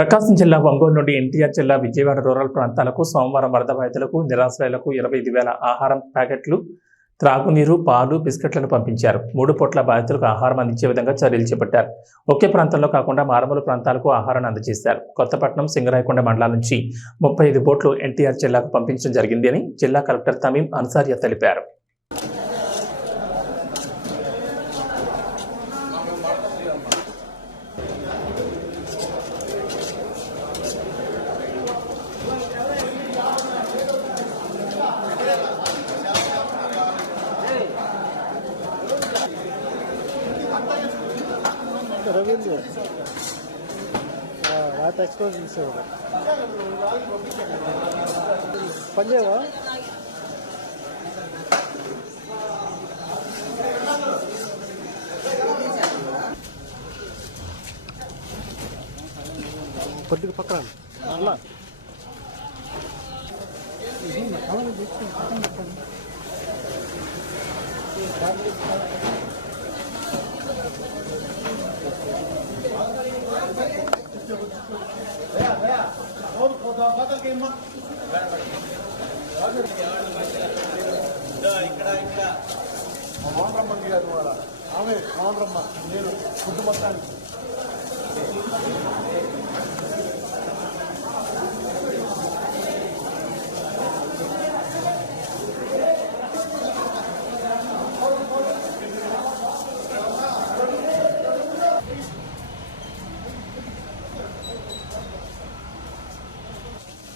ప్రకాశం జిల్లా ఒంగోలు నుండి ఎన్టీఆర్ జిల్లా విజయవాడ రూరల్ ప్రాంతాలకు సోమవారం వరద బాధితులకు నిరాశ్రయులకు 25,000 ఆహారం ప్యాకెట్లు, త్రాగునీరు, పాలు, బిస్కెట్లను పంపించారు. 3 పూట్ల బాధితులకు ఆహారం అందించే విధంగా చర్యలు చేపట్టారు. ఒకే ప్రాంతంలో కాకుండా మారుమూల ప్రాంతాలకు ఆహారాన్ని అందజేశారు. కొత్తపట్నం, సింగరాయకొండ మండలాల నుంచి 35 బోట్లు ఎన్టీఆర్ జిల్లాకు పంపించడం జరిగింది అని జిల్లా కలెక్టర్ తమీం అన్సారియా తెలిపారు. रविंद्र रात एक्सपोज पंजेवा కొద్దిగా పక్కన అలా ఆమె మౌనరమ్మ నేను ఫుడ్ మొత్తానికి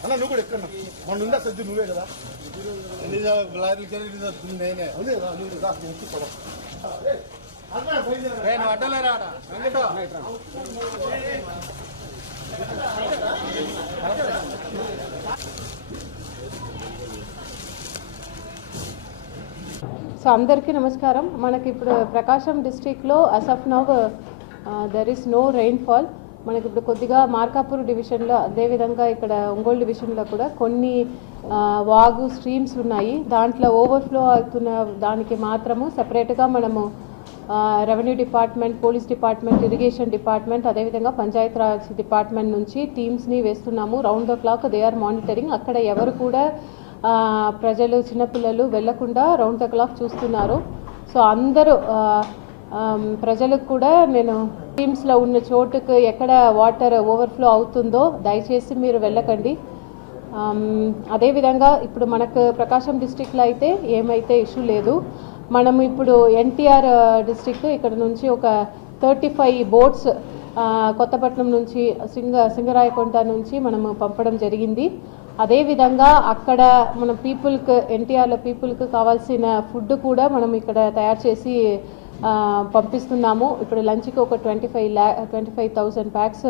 అన్న నువ్వు కూడా ఎక్కడ మన ఉందా సజ్జు నువ్వే కదా నేనే అడ్డలేరా సో అందరికీ నమస్కారం. మనకి ఇప్పుడు ప్రకాశం డిస్ట్రిక్ట్లో as of now there is no rainfall. మనకి ఇప్పుడు కొద్దిగా మార్కాపూర్ డివిజన్లో, అదేవిధంగా ఇక్కడ ఒంగోలు డివిజన్లో కూడా కొన్ని వాగు స్ట్రీమ్స్ ఉన్నాయి. దాంట్లో ఓవర్ఫ్లో అవుతున్న దానికి మాత్రము సపరేట్గా మనము revenue department, police department, irrigation department, అదేవిధంగా పంచాయతీరాజ్ డిపార్ట్మెంట్ నుంచి టీమ్స్ని వేస్తున్నాము. Round the clock they are monitoring. అక్కడ ఎవరు కూడా ప్రజలు, చిన్నపిల్లలు వెళ్లకుండా రౌండ్ ద క్లాక్ చూస్తున్నారు. సో అందరూ ప్రజలకు కూడా నేను టీమ్స్లో ఉన్న చోటుకు ఎక్కడ వాటర్ ఓవర్ఫ్లో అవుతుందో దయచేసి మీరు వెళ్ళకండి. అదేవిధంగా ఇప్పుడు మనకు ప్రకాశం డిస్ట్రిక్ట్లో అయితే ఏమైతే ఇష్యూ లేదు. మనము ఇప్పుడు ఎన్టీఆర్ డిస్ట్రిక్ట్ ఇక్కడ నుంచి ఒక 35 బోట్స్ కొత్తపట్నం నుంచి సింగరాయకొండ నుంచి మనము పంపడం జరిగింది. అదేవిధంగా అక్కడ మన పీపుల్కి, ఎన్టీఆర్లో పీపుల్కి కావాల్సిన ఫుడ్ కూడా మనం ఇక్కడ తయారు చేసి పంపిస్తున్నాము. ఇప్పుడు లంచ్కి ఒక 25,000 ప్యాక్స్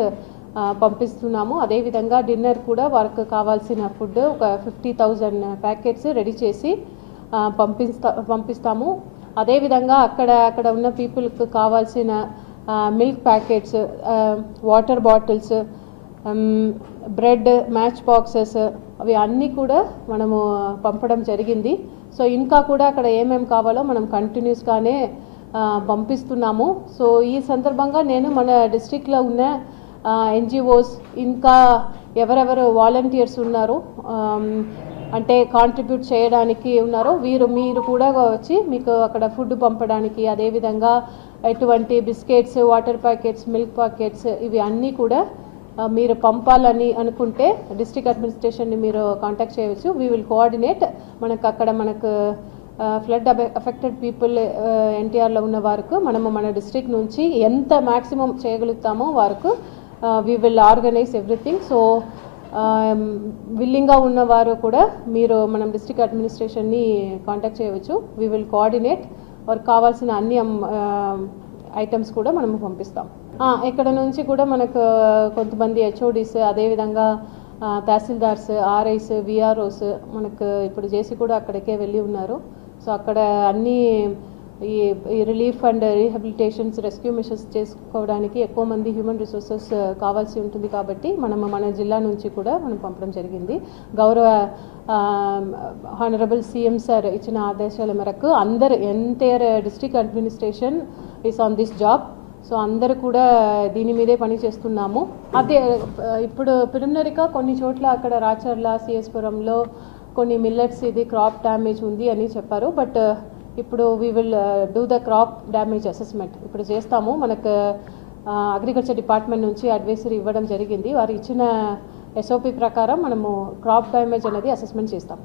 పంపిస్తున్నాము. అదేవిధంగా డిన్నర్ కూడా వారికి కావాల్సిన ఫుడ్ ఒక 50,000 ప్యాకెట్స్ రెడీ చేసి పంపిస్తాము. అదేవిధంగా అక్కడ ఉన్న పీపుల్కి కావాల్సిన milk packets, water bottles, bread, match boxes అవి అన్నీ కూడా మనము పంపడం జరిగింది. సో ఇంకా కూడా అక్కడ ఏమేమి కావాలో మనం కంటిన్యూస్గానే పంపిస్తున్నాము. సో ఈ సందర్భంగా నేను మన డిస్ట్రిక్ట్లో ఉన్న ఎన్జిఓస్, ఇంకా ఎవరెవరు వాలంటీర్స్ ఉన్నారో, అంటే కాంట్రిబ్యూట్ చేయడానికి ఉన్నారో మీరు కూడా వచ్చి మీకు అక్కడ ఫుడ్ పంపడానికి, అదేవిధంగా ఎటువంటి biscuits, water packets, milk packets ఇవి అన్నీ కూడా మీరు పంపాలని అనుకుంటే డిస్ట్రిక్ట్ అడ్మినిస్ట్రేషన్ని మీరు కాంటాక్ట్ చేయవచ్చు. We will coordinate. మనకు ఫ్లడ్ అఫెక్టెడ్ పీపుల్ ఎన్టీఆర్లో ఉన్న వారికి మనము మన డిస్ట్రిక్ట్ నుంచి ఎంత మ్యాక్సిమం చేయగలుగుతామో వారికి we will organise everything. So విల్లింగ్గా ఉన్నవారు కూడా మీరు మనం డిస్ట్రిక్ట్ అడ్మినిస్ట్రేషన్ని కాంటాక్ట్ చేయవచ్చు. We will coordinate. వారికి కావాల్సిన అన్ని ఐటమ్స్ కూడా మనము పంపిస్తాం. ఇక్కడ నుంచి కూడా మనకు కొంతమంది హెచ్ఓడీస్, అదేవిధంగా తహసీల్దార్స్, ఆర్ఐస్, విఆర్ఓస్ మనకు ఇప్పుడు జేసీ కూడా అక్కడికే వెళ్ళి ఉన్నారు. సో అక్కడ అన్నీ ఈ relief and rehabilitations, rescue machines చేసుకోవడానికి ఎక్కువ మంది హ్యూమన్ రిసోర్సెస్ కావాల్సి ఉంటుంది. కాబట్టి మన జిల్లా నుంచి కూడా మనం పంపడం జరిగింది. గౌరవ హానరబుల్ సీఎం సార్ ఇచ్చిన ఆదేశాల మేరకు అందరు entire district administration is on this job. So అందరూ కూడా దీని మీదే పని చేస్తున్నాము. అదే ఇప్పుడు ప్రిలిమినరీగా కొన్ని చోట్ల అక్కడ రాచర్ల, సిఎస్పురంలో కొన్ని మిల్లెట్స్ ఇది క్రాప్ డ్యామేజ్ ఉంది అని చెప్పారు. బట్ ఇప్పుడు we will do the crop damage assessment ఇప్పుడు చేస్తాము. మనకు అగ్రికల్చర్ డిపార్ట్మెంట్ నుంచి అడ్వైజరీ ఇవ్వడం జరిగింది. వారు ఇచ్చిన SOP ప్రకారం మనము క్రాప్ డ్యామేజ్ అనేది అసెస్మెంట్ చేస్తాం.